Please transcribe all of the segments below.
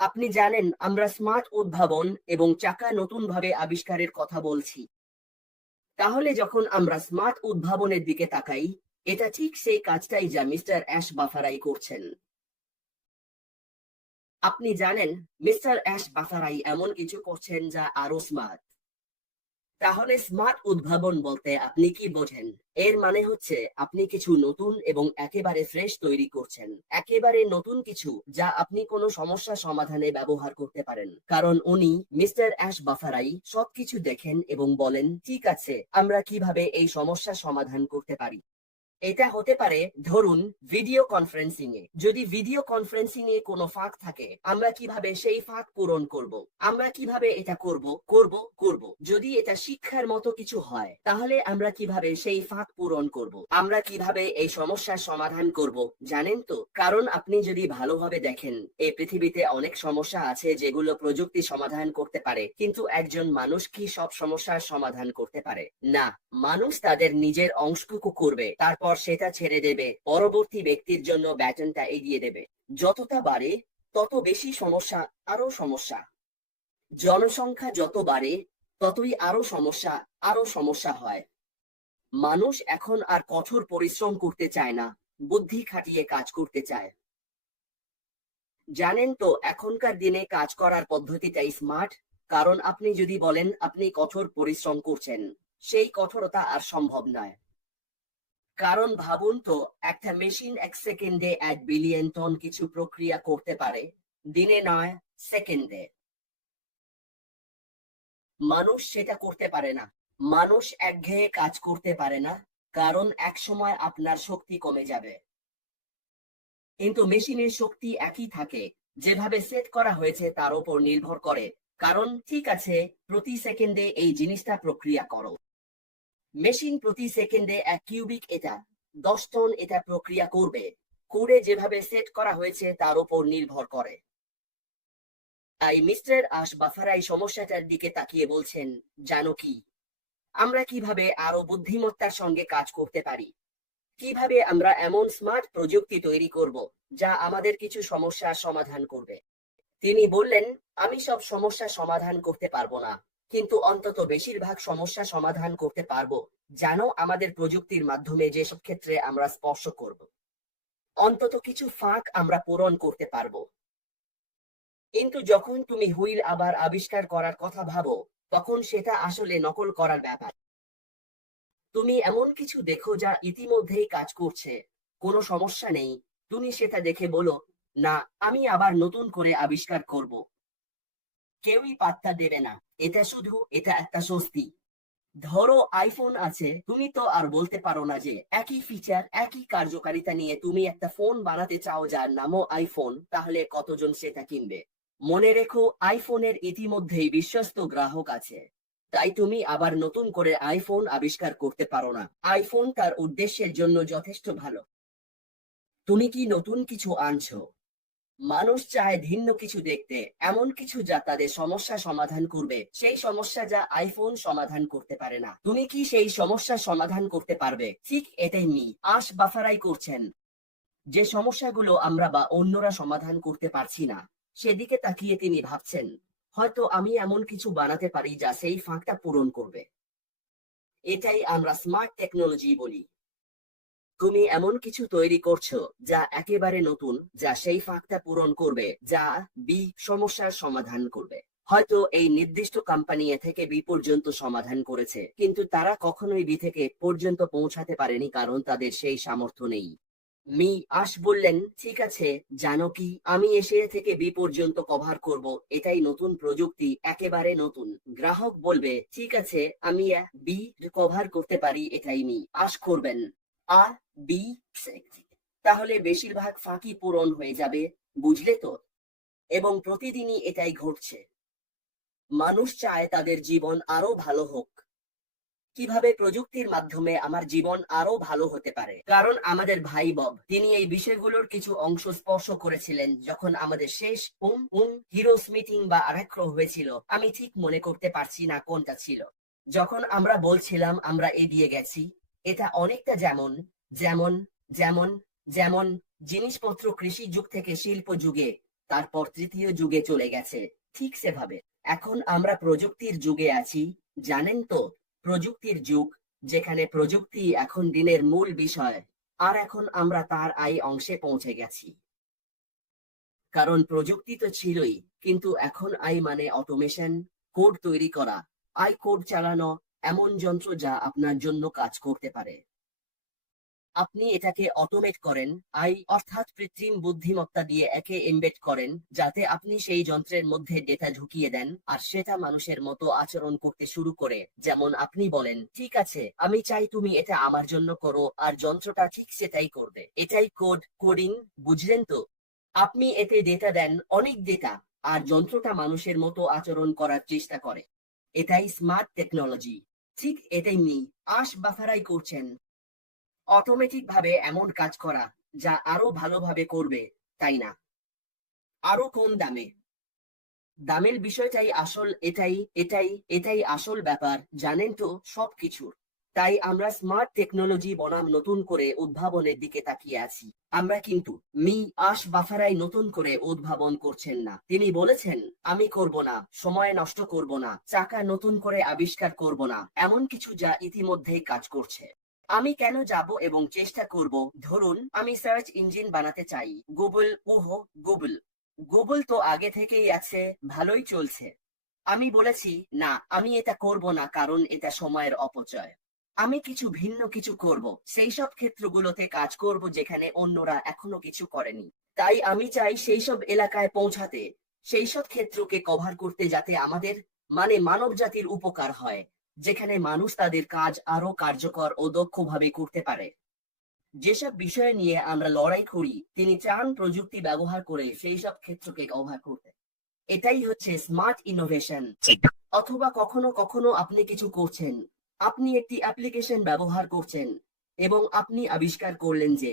আপনি জানেন, আমরা স্মার্ট উদ্ভাবন এবং চাকা নতুনভাবে আবিষ্কারের কথা বলছি। তাহলে যখন আমরা স্মার্ট উদ্ভাবনের দিকে তাকাই, এটা ঠিক সেই কাজটাই যা মিস্টার অ্যাশ বাফারাই করছেন। আপনি জানেন, মিস্টার অ্যাশ বাফারাই এমন কিছু করছেন যা আরও স্মার্ট। তাহলে স্মার্ট উদ্ভাবন বলতে আপনি কি বোঝেন? এর মানে হচ্ছে আপনি কিছু নতুন এবং একেবারে ফ্রেশ তৈরি করছেন। একেবারে নতুন কিছু যা আপনি কোনো সমস্যা সমাধানে ব্যবহার করতে পারেন। কারণ উনি মিস্টার অ্যাশ বাফারাই সবকিছু দেখেন এবং বলেন, ঠিক আছে, আমরা কীভাবে এই সমস্যা সমাধান করতে পারি? এটা হতে পারে, ধরুন ভিডিও কনফারেন্সিং এ। যদি ভিডিও কনফারেন্সিং এ কোনো ফাঁক থাকে, আমরা কীভাবে সেই ফাঁক পূরণ করব? আমরা কীভাবে এটা করব? করব করব। যদি এটা শিক্ষার মতো কিছু হয়, তাহলে আমরা কীভাবে সেই ফাঁক পূরণ করব? আমরা কীভাবে এই সমস্যার সমাধান করব? জানেন তো? কারণ আপনি যদি ভালোভাবে দেখেন, এই পৃথিবীতে অনেক সমস্যা আছে যেগুলো প্রযুক্তি সমাধান করতে পারে, কিন্তু একজন মানুষ কি সব সমস্যার সমাধান করতে পারে? না। মানুষ তাদের নিজের অংশটুকু করবে, তারপর সেটা ছেড়ে দেবে। পরবর্তী ব্যক্তির জন্য ব্যাটনটা এগিয়ে দেবে। যতটা বাড়ে, তত বেশি সমস্যা আরও সমস্যা। জনসংখ্যা যত বাড়ে, ততই আরও সমস্যা আরও সমস্যা হয়। মানুষ এখন আর কঠোর পরিশ্রম করতে চায় না, বুদ্ধি খাটিয়ে কাজ করতে চায়। জানেন তো, এখনকার দিনে কাজ করার পদ্ধতিটাই স্মার্ট, কারণ আপনি যদি বলেন আপনি কঠোর পরিশ্রম করছেন, সেই কঠোরতা আর সম্ভব নয়। কারণ ভাবুন তো, একটা মেশিন এক সেকেন্ডে এক বিলিয়ন টন কিছু প্রক্রিয়া করতে পারে, দিনে নয় সেকেন্ডে মানুষ সেটা করতে পারে না। মানুষ একঘেয়ে কাজ করতে পারে না, কারণ এক সময় আপনার শক্তি কমে যাবে। কিন্তু মেশিনের শক্তি একই থাকে, যেভাবে সেট করা হয়েছে তার উপর নির্ভর করে। কারণ ঠিক আছে, প্রতি সেকেন্ডে এই জিনিসটা প্রক্রিয়া করো। মেশিন প্রতি সেকেন্ডে এক কিউবিক এটা, দশ টন এটা প্রক্রিয়া করবে, করে যেভাবে সেট করা হয়েছে তার উপর নির্ভর করে। তাই মিস্টার আশ বাফারা এই সমস্যাটার দিকে তাকিয়ে বলছেন, জানো কি? আমরা কীভাবে আরও বুদ্ধিমত্তার সঙ্গে কাজ করতে পারি? কীভাবে আমরা এমন স্মার্ট প্রযুক্তি তৈরি করব, যা আমাদের কিছু সমস্যার সমাধান করবে? তিনি বললেন, আমি সব সমস্যা সমাধান করতে পারব না। কিন্তু অন্তত বেশিরভাগ সমস্যা সমাধান করতে পারব জানো আমাদের প্রযুক্তির মাধ্যমে যেসব ক্ষেত্রে আমরা স্পর্শ করব। অন্তত কিছু ফাঁক আমরা পূরণ করতে পারব। কিন্তু যখন তুমি হুইল আবার আবিষ্কার করার কথা ভাবো, তখন সেটা আসলে নকল করার ব্যাপার। তুমি এমন কিছু দেখো যা ইতিমধ্যেই কাজ করছে, কোনো সমস্যা নেই, তুমি সেটা দেখে বলো, না, আমি আবার নতুন করে আবিষ্কার করব। কেউই পাত্তা দেবে না। এটা শুধু, এটা একটা স্বস্তি। ধরো আইফোন আছে, তুমি তো আর বলতে পারো না যে একই ফিচার একই কার্যকারিতা নিয়ে তুমি একটা ফোন বানাতে চাও যার নামও আইফোন তাহলে কতজন সেটা কিনবে? মনে রেখো আইফোনের ইতিমধ্যেই বিশ্বস্ত গ্রাহক আছে। তাই তুমি আবার নতুন করে আইফোন আবিষ্কার করতে পারো না। আইফোন তার উদ্দেশ্যের জন্য যথেষ্ট ভালো। তুমি কি নতুন কিছু আনছো? মানুষ চায় ভিন্ন কিছু দেখতে, এমন কিছু যা তাদের সমস্যা সমাধান করবে। সেই সমস্যা যা আইফোন সমাধান করতে পারে না। তুমি কি সেই সমস্যা সমাধান করতে পারবে? ঠিক এটাই মি, আশ বাফারাই করছেন। যে সমস্যাগুলো আমরা বা অন্যরা সমাধান করতে পারছি না, সেদিকে তাকিয়ে তিনি ভাবছেন, হয়তো আমি এমন কিছু বানাতে পারি যা সেই ফাঁকটা পূরণ করবে। এটাই আমরা স্মার্ট টেকনোলজি বলি। তুমি এমন কিছু তৈরি করছ যা একেবারে নতুন, যা সেই ফাঁকটা পূরণ করবে, যা বি সমস্যার সমাধান করবে। হয়তো এই নির্দিষ্ট কোম্পানি এ থেকে বি পর্যন্ত সমাধান করেছে, কিন্তু তারা কখনোই বি থেকে পর্যন্ত পৌঁছাতে পারেনি কারণ তাদের সেই সামর্থ্য নেই। মি আশ বললেন, ঠিক আছে, জানো কি, আমি এসে থেকে বি পর্যন্ত কভার করব, এটাই নতুন প্রযুক্তি, একেবারে নতুন। গ্রাহক বলবে, ঠিক আছে, আমি বি কভার করতে পারি, এটাই মি আশ করবেন। আ বি তাহলে বেশিরভাগ ফাঁকি পূরণ হয়ে যাবে, বুঝলে তো? এবং প্রতিদিনই এটাই ঘটছে। মানুষ চায় তাদের জীবন আরও ভালো হোক। কীভাবে প্রযুক্তির মাধ্যমে আমার জীবন আরও ভালো হতে পারে? কারণ আমাদের ভাই বব, তিনি এই বিষয়গুলোর কিছু অংশ স্পর্শ করেছিলেন যখন আমাদের শেষ উম উম, হিরোস মিটিং বা আরেক্র হয়েছিল। আমি ঠিক মনে করতে পারছি না কোনটা ছিল। যখন আমরা বলছিলাম, আমরা এগিয়ে গেছি এটা অনেকটা যেমন যেমন যেমন যেমন জিনিসপত্র কৃষি যুগ থেকে শিল্প যুগে, তারপর তৃতীয় যুগে চলে গেছে, ঠিক সেভাবে। এখন আমরা প্রযুক্তির যুগে আছি, জানেন তো, প্রযুক্তির যুগ, যেখানে প্রযুক্তি এখন দিনের মূল বিষয়, আর এখন আমরা তার আই অংশে পৌঁছে গেছি। কারণ প্রযুক্তি তো ছিলই, কিন্তু এখন আই মানে অটোমেশন, কোড তৈরি করা আই কোড চালানো এমন যন্ত্র যা আপনার জন্য কাজ করতে পারে। আপনি এটাকে অটোমেট করেন, আই অর্থাৎ কৃত্রিম বুদ্ধিমত্তা দিয়ে একে এমবেড করেন, যাতে আপনি সেই যন্ত্রের মধ্যে ডেটা ঢুকিয়ে দেন, আর সেটা মানুষের মতো আচরণ করতে শুরু করে। যেমন আপনি বলেন, ঠিক আছে, আমি চাই তুমি এটা আমার জন্য করো, আর যন্ত্রটা ঠিক সেটাই করবে। এটাই কোড কোডিং বুঝলেন তো? আপনি এতে ডেটা দেন, অনেক ডেটা আর যন্ত্রটা মানুষের মতো আচরণ করার চেষ্টা করে। এটাই স্মার্ট টেকনোলজি ঠিক এটাই আশ বাফারাই করছেন। অটোমেটিক ভাবে এমন কাজ করা যা আরও ভালোভাবে করবে, তাই না? আরও কম দামে? দামের বিষয়টাই আসল, এটাই এটাই এটাই আসল ব্যাপার, জানেন তো সবকিছুর। তাই আমরা স্মার্ট টেকনোলজি বনাম নতুন করে উদ্ভাবনের দিকে তাকিয়ে আছি। আমরা কিন্তু মি আশ বাফারাই নতুন করে উদ্ভাবন করছেন না। তিনি বলেছেন, আমি করব না, সময় নষ্ট করব না, চাকা নতুন করে আবিষ্কার করব না। এমন কিছু যা ইতিমধ্যেই কাজ করছে। আমি কেন যাব এবং চেষ্টা করব? ধরুন, আমি সার্চ ইঞ্জিন বানাতে চাই, গুগল, উহো, গুগল। গুগল তো আগে থেকেই আছে, ভালোই চলছে। আমি বলেছি, না, আমি এটা করব না কারণ এটা সময়ের অপচয়। আমি কিছু ভিন্ন কিছু করব। সেই সব ক্ষেত্রগুলোতে কাজ করব যেখানে অন্যরা এখনও কিছু করেনি। তাই আমি চাই সেই সব এলাকায় পৌঁছাতে সেই সব ক্ষেত্রকে কভার করতে যাতে আমাদের মানে মানব জাতির উপকার হয় যেখানে মানুষ তাদের কাজ আরও কার্যকর ও দক্ষভাবে করতে পারে। যেসব বিষয় নিয়ে আমরা লড়াই করি তিনি চান প্রযুক্তি ব্যবহার করে সেই সব ক্ষেত্রকে কভার করতে। এটাই হচ্ছে স্মার্ট ইনোভেশন অথবা কখনো কখনো আপনি কিছু করছেন আপনি একটি অ্যাপ্লিকেশন ব্যবহার করছেন এবং আপনি আবিষ্কার করলেন যে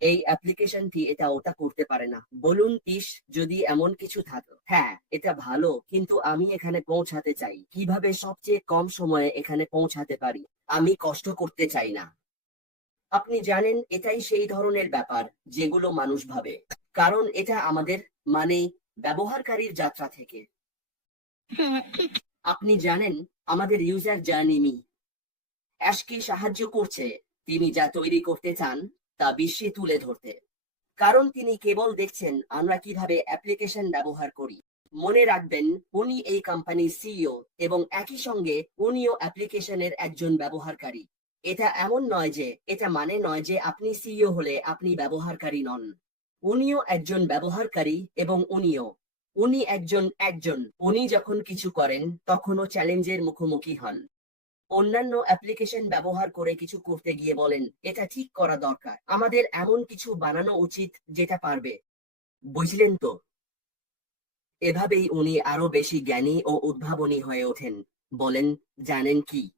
এই অ্যাপ্লিকেশনটি এটা ওটা করতে পারে না। বলুন ইস যদি এমন কিছু থাকতো হ্যাঁ এটা ভালো কিন্তু আমি এখানে পৌঁছাতে চাই। কীভাবে সবচেয়ে কম সময়ে এখানে পৌঁছাতে পারি? আমি কষ্ট করতে চাই না। আপনি জানেন এটাই সেই ধরনের ব্যাপার যেগুলো মানুষ ভাবে। কারণ এটা আমাদের মানে ব্যবহারকারীর যাত্রা থেকে। আপনি জানেন আমাদের ইউজার জার্নি মি অ্যাশকে সাহায্য করছে তিনি যা তৈরি করতে চান তা বিশ্বে তুলে ধরতে। কারণ তিনি কেবল দেখছেন আমরা কীভাবে অ্যাপ্লিকেশন ব্যবহার করি। মনে রাখবেন, উনি এই কোম্পানির সিইও এবং একই সঙ্গে উনিও অ্যাপ্লিকেশনের একজন ব্যবহারকারী। এটা এমন নয় যে, এটা মানে নয় যে আপনি সিইও হলে আপনি ব্যবহারকারী নন। উনিও একজন ব্যবহারকারী এবং উনিও উনি একজন একজন। উনি যখন কিছু করেন, তখনও চ্যালেঞ্জের মুখোমুখি হন। অন্যান্য অ্যাপ্লিকেশন ব্যবহার করে কিছু করতে গিয়ে বলেন, এটা ঠিক করা দরকার। আমাদের এমন কিছু বানানো উচিত যেটা পারবে। বুঝলেন তো? এভাবেই উনি আরও বেশি জ্ঞানী ও উদ্ভাবনী হয়ে ওঠেন। বলেন, জানেন কি?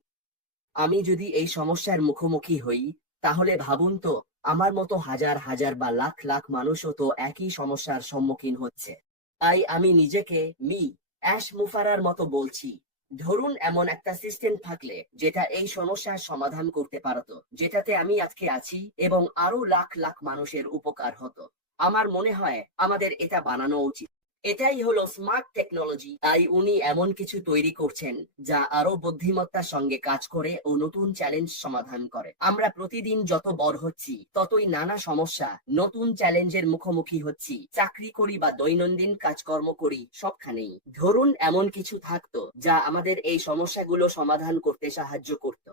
আমি যদি এই সমস্যার মুখোমুখি হই, তাহলে ভাবুন তো, আমার মতো হাজার হাজার বা লাখ লাখ মানুষও তো একই সমস্যার সম্মুখীন হচ্ছে। তাই আমি নিজেকে মি, অ্যাশ মুফারার মতো বলছি। ধরুন এমন একটা সিস্টেম থাকলে, যেটা এই সমস্যার সমাধান করতে পারত, যেটাতে আমি আজকে আছি এবং আরও লাখ লাখ মানুষের উপকার হতো। আমার মনে হয় আমাদের এটা বানানো উচিত। এটাই হলো স্মার্ট টেকনোলজি তাই উনি এমন কিছু তৈরি করছেন, যা আরও বুদ্ধিমত্তার সঙ্গে কাজ করে ও নতুন চ্যালেঞ্জ সমাধান করে। আমরা প্রতিদিন যত বড় হচ্ছি, ততই নানা সমস্যা, নতুন চ্যালেঞ্জের মুখোমুখি হচ্ছি। চাকরি করি বা দৈনন্দিন কাজকর্ম করি, সবখানেই। ধরুন এমন কিছু থাকতো, যা আমাদের এই সমস্যাগুলো সমাধান করতে সাহায্য করত।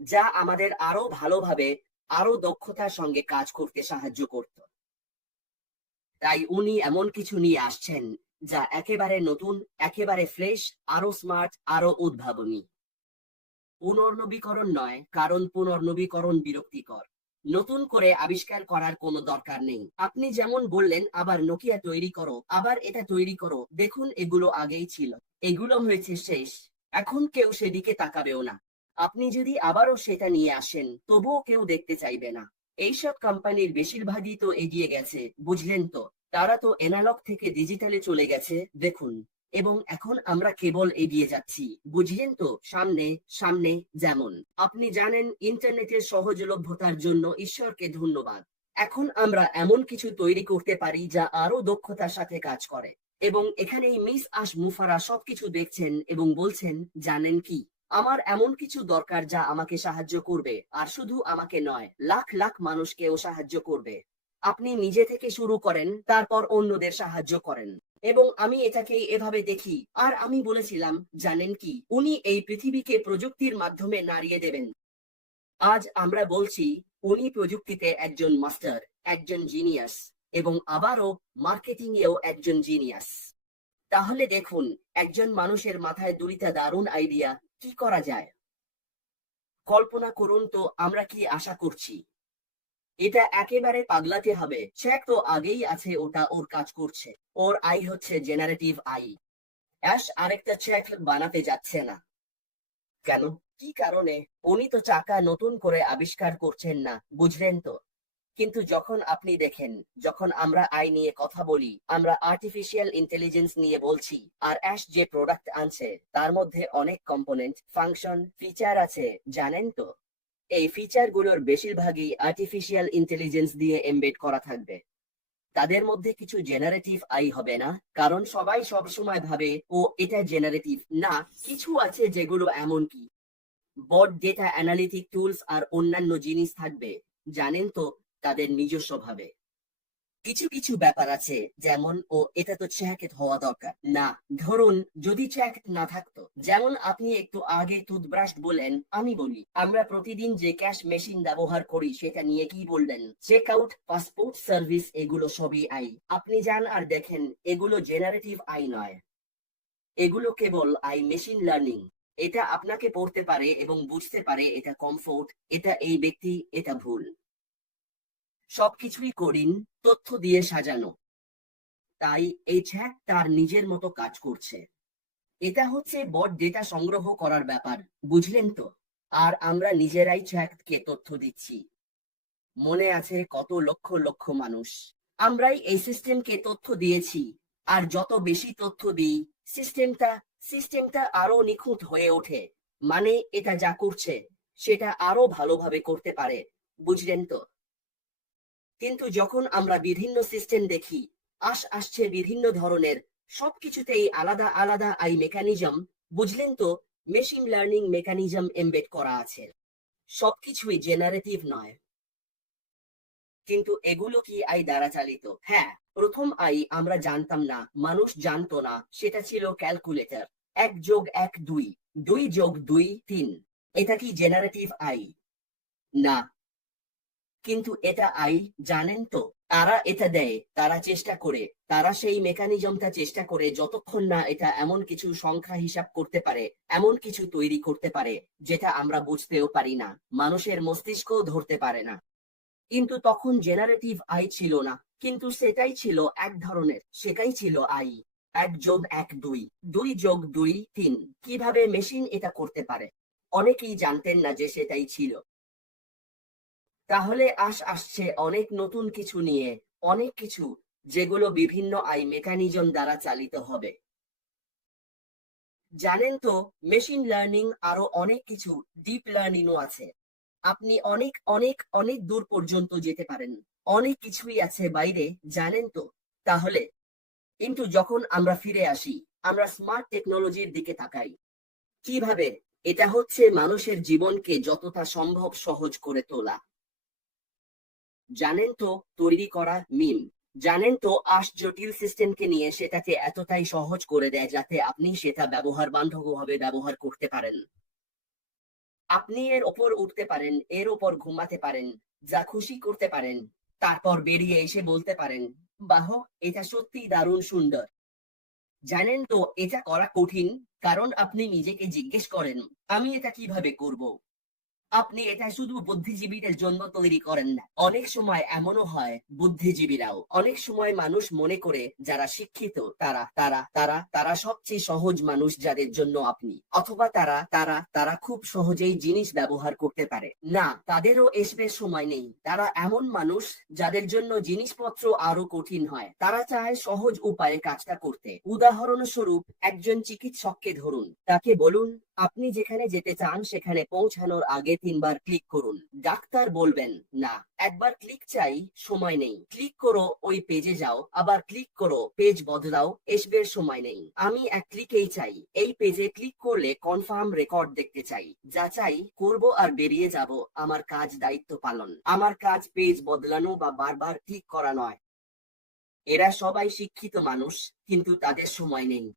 যা আমাদের আরও ভালোভাবে আরও দক্ষতার সঙ্গে কাজ করতে সাহায্য করত। তাই উনি এমন কিছু নিয়ে আসছেন যা একেবারে নতুন, একেবারে ফ্রেশ, আরও স্মার্ট, আরও উদ্ভাবনী। পুনর্নবীকরণ নয়, কারণ পুনর্নবীকরণ বিরক্তিকর। নতুন করে আবিষ্কার করার কোনো দরকার নেই। আপনি যেমন বললেন, আবার নোকিয়া তৈরি করো, আবার এটা তৈরি করো, দেখুন এগুলো আগেই ছিল। এগুলো হয়েছে শেষ। এখন কেউ সেদিকে তাকাবেও না। আপনি যদি আবারও সেটা নিয়ে আসেন, তবুও কেউ দেখতে চাইবে না। এইসব কোম্পানির বেশিরভাগই তো এগিয়ে গেছে, বুঝলেন তো? তারা তো এনালগ থেকে ডিজিটালে চলে গেছে, দেখুন। এবং এখন আমরা কেবল এগিয়ে যাচ্ছি, বুঝলেন তো? সামনে সামনে, যেমন। আপনি জানেন ইন্টারনেটের সহজলভ্যতার জন্য ঈশ্বরকে ধন্যবাদ। এখন আমরা এমন কিছু তৈরি করতে পারি যা আরও দক্ষতার সাথে কাজ করে। এবং এখানেই মিস আশ মুফারা সবকিছু দেখছেন এবং বলছেন, জানেন কি? আমার এমন কিছু দরকার যা আমাকে সাহায্য করবে, আর শুধু আমাকে নয়, লাখ লাখ মানুষকেও সাহায্য করবে। আপনি নিজে থেকে শুরু করেন, তারপর অন্যদের সাহায্য করেন। এবং আমি এটাকে এভাবে দেখি। আর আমি বলেছিলাম, জানেন কি? উনি এই পৃথিবীকে প্রযুক্তির মাধ্যমে নাড়িয়ে দেবেন। আজ আমরা বলছি, উনি প্রযুক্তিতে একজন মাস্টার, একজন জিনিয়াস, এবং আবারও মার্কেটিং এও একজন জিনিয়াস। তাহলে দেখুন, একজন মানুষের মাথায় দুইটা দারুণ আইডিয়া কি করা যায়? কল্পনা করুন তো, আমরা কি আশা করছি? এটা একেবারে পাগলাতে হবে। চেক তো আগেই আছে, ওটা ওর কাজ করছে। ওর আই হচ্ছে জেনারেটিভ আই। অ্যাশ আরেকটা চেক বানাতে যাচ্ছে না। কেন? কি কারণে? উনি তো চাকা নতুন করে আবিষ্কার করছেন না, বুঝলেন তো? কিন্তু যখন আপনি দেখেন, যখন আমরা আই নিয়ে কথা বলি, আমরা আর্টিফিশিয়াল ইন্টেলিজেন্স নিয়ে বলছি, আর অ্যাশ যে প্রোডাক্ট আনছে, তার মধ্যে অনেক কম্পোনেন্ট ফাংশন ফিচার আছে, জানেন তো? এই ফিচারগুলোর বেশিরভাগই আর্টিফিশিয়াল ইন্টেলিজেন্স দিয়ে এমবেড করা থাকবে। তাদের মধ্যে কিছু জেনারেটিভ আই হবে না, কারণ সবাই সব সময় ভাবে, ও, এটা জেনারেটিভ না, কিছু আছে যেগুলো এমন কি বড ডেটা অ্যানালিটিক টুলস আর অন্যান্য জিনিস থাকবে। জানেন তো তাদের নিজস্ব ভাবে। কিছু কিছু ব্যাপার আছে যেমন, ও, এটা তো চ্যাকেট হওয়া দরকার। না, ধরুন যদি চ্যাকেট না থাকতো, যেমন আপনি একটু আগে টুথব্রাশ বলেন, আমি বলি, আমরা প্রতিদিন যে ক্যাশ মেশিন ব্যবহার করি, সেটা নিয়ে কি বললেন? চেক আউট পাসপোর্ট সার্ভিস এগুলো সবই আই। আপনি যান আর দেখেন, এগুলো জেনারেটিভ আই নয়। এগুলো কেবল আই মেশিন লার্নিং এটা আপনাকে পড়তে পারে এবং বুঝতে পারে এটা কমফোর্ট এটা এই ব্যক্তি, এটা ভুল। সবকিছুই করিন, তথ্য দিয়ে সাজানো। তাই এই চ্যাট তার নিজের মতো কাজ করছে। এটা হচ্ছে বট ডেটা সংগ্রহ করার ব্যাপার, বুঝলেন তো? আর আমরা নিজেরাই চ্যাটকে তথ্য দিচ্ছি। মনে আছে কত লক্ষ লক্ষ মানুষ। আমরাই এই সিস্টেমকে তথ্য দিয়েছি। আর যত বেশি তথ্য দিই, সিস্টেমটা সিস্টেমটা আরও নিখুঁত হয়ে ওঠে। মানে এটা যা করছে, সেটা আরও ভালোভাবে করতে পারে, বুঝলেন তো? কিন্তু যখন আমরা বিভিন্ন সিস্টেম দেখি, আশ আসছে বিভিন্ন ধরনের, সবকিছুতেই আলাদা আলাদা আই মেকানিজম বুঝলেন তো? মেশিন লার্নিং মেকানিজম এমবেড করা আছে। সবকিছুই জেনারেটিভ নয়। কিন্তু এগুলো কি আই দ্বারা চালিত? হ্যাঁ প্রথম আই আমরা জানতাম না, মানুষ জানতো না, সেটা ছিল ক্যালকুলেটর এক যোগ এক দুই দুই যোগ দুই তিন। এটা কি জেনারেটিভ আই? না কিন্তু এটা আই, জানেন তো? তারা এটা দেয়, তারা চেষ্টা করে, তারা সেই মেকানিজমটা চেষ্টা করে যতক্ষণ না এটা এমন কিছু সংখ্যা হিসাব করতে পারে, এমন কিছু তৈরি করতে পারে, যেটা আমরা বুঝতেও পারি না, মানুষের মস্তিষ্কও ধরতে পারে না। কিন্তু তখন জেনারেটিভ আই ছিল না, কিন্তু সেটাই ছিল এক ধরনের, সেটাই ছিল আই। এক যোগ এক দুই দুই যোগ দুই তিন, কীভাবে মেশিন এটা করতে পারে? অনেকেই জানতেন না যে সেটাই ছিল। তাহলে আশ আসছে অনেক নতুন কিছু নিয়ে, অনেক কিছু যেগুলো বিভিন্ন আই মেকানিজম দ্বারা চালিত হবে। জানেন তো, মেশিন লার্নিং আরও অনেক কিছু, ডিপ লার্নিংও আছে। আপনি অনেক অনেক অনেক দূর পর্যন্ত যেতে পারেন। অনেক কিছুই আছে বাইরে, জানেন তো। তাহলে কিন্তু যখন আমরা ফিরে আসি, আমরা স্মার্ট টেকনোলজির দিকে তাকাই। কীভাবে? এটা হচ্ছে মানুষের জীবনকে যতটা সম্ভব সহজ করে তোলা। জানেন তো তৈরি করা মিম। জানেন তো আশ জটিল সিস্টেমকে নিয়ে সেটাকে এতটাই সহজ করে দেয় যাতে আপনি সেটা ব্যবহার বান্ধবভাবে ব্যবহার করতে পারেন। আপনি এর ওপর উঠতে পারেন, এর ওপর ঘুমাতে পারেন, যা খুশি করতে পারেন, তারপর বেরিয়ে এসে বলতে পারেন, বাহ, এটা সত্যি দারুণ সুন্দর। জানেন তো এটা করা কঠিন, কারণ আপনি নিজেকে জিজ্ঞেস করেন, আমি এটা কীভাবে করব? আপনি এটা শুধু বুদ্ধিজীবীদের জন্য তৈরি করেন না। অনেক সময় এমনও হয় বুদ্ধিজীবীরাও। অনেক সময় মানুষ মনে করে যারা শিক্ষিত, তারা তারা তারা তারা সবচেয়ে সহজ মানুষ যাদের জন্য আপনি। অথবা তারা তারা তারা খুব সহজেই জিনিস ব্যবহার করতে পারে। না, তাদেরও এসবে সময় নেই। তারা এমন মানুষ যাদের জন্য জিনিসপত্র আরও কঠিন হয়। তারা চায় সহজ উপায়ে কাজটা করতে। উদাহরণস্বরূপ, একজন চিকিৎসককে ধরুন। তাকে বলুন, আপনি যেখানে যেতে চান, সেখানে পৌঁছানোর আগে তিনবার ক্লিক করুন। ডাক্তার বলবেন, না, একবার ক্লিক চাই, সময় নেই। ক্লিক করো, ওই পেজে যাও। আবার ক্লিক করো, পেজ বদলাও এসবের সময় নেই। আমি এক ক্লিকেই চাই। এই পেজে ক্লিক করলে কনফার্ম রেকর্ড দেখতে চাই। যা চাই, করব আর বেরিয়ে যাব। আমার কাজ দায়িত্ব পালন। আমার কাজ পেজ বদলানো বা বারবার ক্লিক করা নয়। এরা সবাই শিক্ষিত মানুষ, কিন্তু তাদের সময় নেই।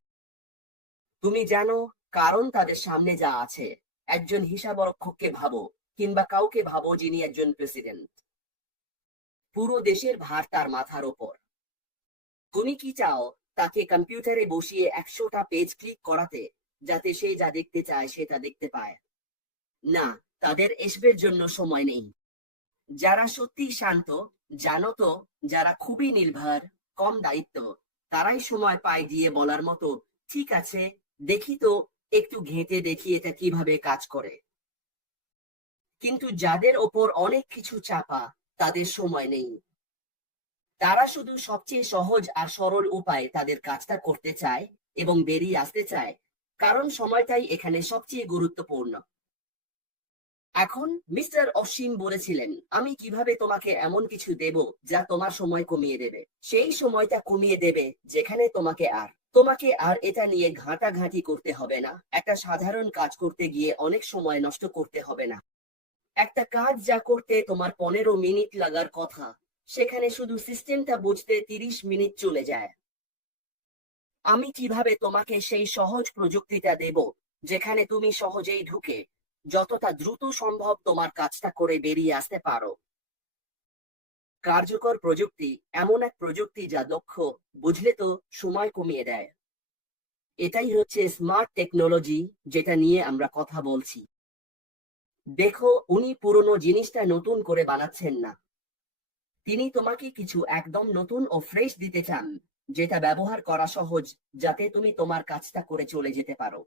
তুমি জানো, কারণ তাদের সামনে যা আছে। একজন হিসাবরক্ষককে ভাবো কিংবা কাউকে ভাবো যিনি একজন প্রেসিডেন্ট। পুরো দেশের ভার তার মাথার ওপর। তুমি কি চাও তাকে কম্পিউটারে বসিয়ে একশোটা পেজ ক্লিক করাতে, যাতে সে যা দেখতে চায় সে তা দেখতে পায়? না, তাদের এসবের জন্য সময় নেই। যারা সত্যি শান্ত, জানো তো, যারা খুবই নির্ভর, কম দায়িত্ব, তারাই সময় পায় দিয়ে বলার মতো, ঠিক আছে, দেখি তো একটু ঘেঁটে দেখি এটা কীভাবে কাজ করে। কিন্তু যাদের ওপর অনেক কিছু চাপা, তাদের সময় নেই। তারা শুধু সবচেয়ে সহজ আর সরল উপায়ে তাদের কাজটা করতে চায় এবং বেরিয়ে আসতে চায়, কারণ সময়টাই এখানে সবচেয়ে গুরুত্বপূর্ণ। এখন মিস্টার অসীম বলেছিলেন, আমি কীভাবে তোমাকে এমন কিছু দেব যা তোমার সময় কমিয়ে দেবে? সেই সময়টা কমিয়ে দেবে যেখানে তোমাকে আর তোমাকে আর এটা নিয়ে ঘাঁটাঘাঁটি করতে হবে না। একটা সাধারণ কাজ করতে গিয়ে অনেক সময় নষ্ট করতে হবে না। একটা কাজ যা করতে তোমার পনেরো মিনিট লাগার কথা, সেখানে শুধু সিস্টেমটা বুঝতে তিরিশ মিনিট চলে যায়। আমি কীভাবে তোমাকে সেই সহজ প্রযুক্তিটা দেব, যেখানে তুমি সহজেই ঢুকে, যতটা দ্রুত সম্ভব তোমার কাজটা করে বেরিয়ে আসতে পারো। কার্যকর প্রযুক্তি এমন এক প্রযুক্তি যা দক্ষ, বুঝলে তো সময় কমিয়ে দেয়। এটাই হচ্ছে স্মার্ট টেকনোলজি যেটা নিয়ে আমরা কথা বলছি। দেখো, উনি পুরনো জিনিসটা নতুন করে বানাচ্ছেন না। তিনি তোমাকে কিছু একদম নতুন ও ফ্রেশ দিতে চান, যেটা ব্যবহার করা সহজ, যাতে তুমি তোমার কাজটা করে চলে যেতে পারো।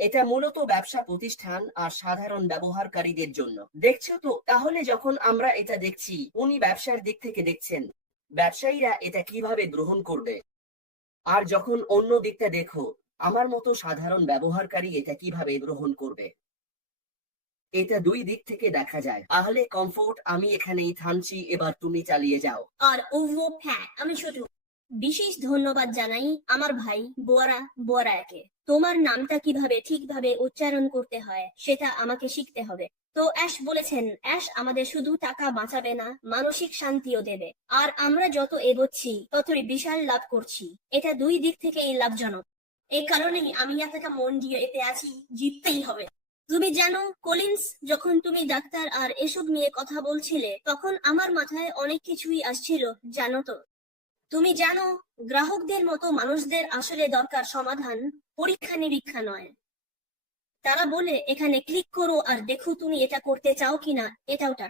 এটা মূলত ব্যবসা প্রতিষ্ঠান আর সাধারণ ব্যবহারকারীদের জন্য। দেখছ তো? তাহলে যখন আমরা এটা দেখছি, উনি ব্যবসার দিক থেকে দেখছেন, ব্যবসায়ীরা এটা কীভাবে গ্রহণ করবে? আর যখন অন্য দিকটা দেখো, আমার মতো সাধারণ ব্যবহারকারী এটা কীভাবে গ্রহণ করবে? এটা দুই দিক থেকে দেখা যায়। তাহলে কমফোর্ট আমি এখানেই থামছি, এবার তুমি চালিয়ে যাও। আর ওভো আমি শুধু বিশেষ ধন্যবাদ জানাই আমার ভাই বোয়ারা বোয়ারাকে। তোমার নামটা কীভাবে ঠিকভাবে উচ্চারণ করতে হয় সেটা আমাকে শিখতে হবে। তো অ্যাশ বলেছেন, অ্যাশ আমাদের শুধু টাকা বাঁচাবে না, মানসিক শান্তিও দেবে। আর আমরা যত এগোচ্ছি, ততই বিশাল লাভ করছি। এটা দুই দিক থেকেই লাভজনক। এই কারণেই আমি এতটা মন দিয়ে এতে আছি, জিততেই হবে। তুমি জানো, কলিন্স, যখন তুমি ডাক্তার আর এসব নিয়ে কথা বলছিলে, তখন আমার মাথায় অনেক কিছুই আসছিল, জানো তো? তুমি জানো, গ্রাহকদের মতো মানুষদের আসলে দরকার সমাধান, পরীক্ষা নিরীক্ষা নয়। তারা বলে, এখানে ক্লিক করো আর দেখো তুমি এটা করতে চাও কিনা এটা ওটা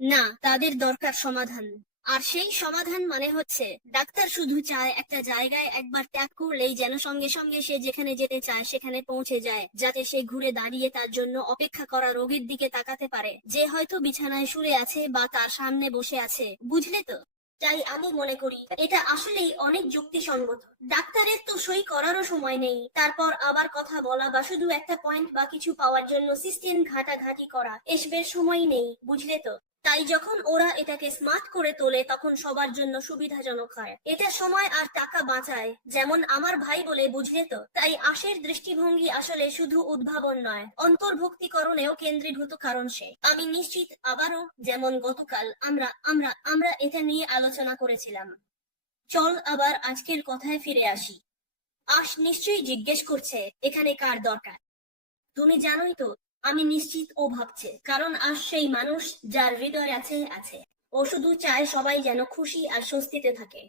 না, তাদের দরকার সমাধান। আর সেই সমাধান মানে হচ্ছে, ডাক্তার শুধু চায় একটা জায়গায় একবার ত্যাগ করলেই যেন সঙ্গে সঙ্গে সে যেখানে যেতে চায়, সেখানে পৌঁছে যায়, যাতে সে ঘুরে দাঁড়িয়ে তার জন্য অপেক্ষা করা রোগীর দিকে তাকাতে পারে। যে হয়তো বিছানায় শুয়ে আছে বা তার সামনে বসে আছে, বুঝলে তো? তাই আমি মনে করি এটা আসলেই অনেক যুক্তিসঙ্গত। ডাক্তারের তো সই করারও সময় নেই। তারপর আবার কথা বলা বা শুধু একটা পয়েন্ট বা কিছু পাওয়ার জন্য সিস্টেম ঘাটাঘাটি করা, এসবের সময় নেই, বুঝলে তো? তাই যখন ওরা এটাকে স্মার্ট করে তোলে, তখন সবার জন্য সুবিধাজনক হয়। এটা সময় আর টাকা বাঁচায়, যেমন আমার ভাই বলে বুঝলে তো? তাই আশের দৃষ্টিভঙ্গি আসলে শুধু উদ্ভাবন নয়, অন্তর্ভুক্তিকরণেও কেন্দ্রীভূত কারণ সে। আমি নিশ্চিত আবারও, যেমন গতকাল আমরা আমরা আমরা এটা নিয়ে আলোচনা করেছিলাম। চল আবার আজকের কথায় ফিরে আসি। আশ নিশ্চয়ই জিজ্ঞেস করছে, এখানে কার দরকার? তুমি জানোই তো আমি নিশ্চিত ও ভাবছে। কারণ আজ সেই মানুষ যার হৃদয় আছে আছে। ও শুধু চায় সবাই যেন খুশি আর স্বস্তিতে থাকে।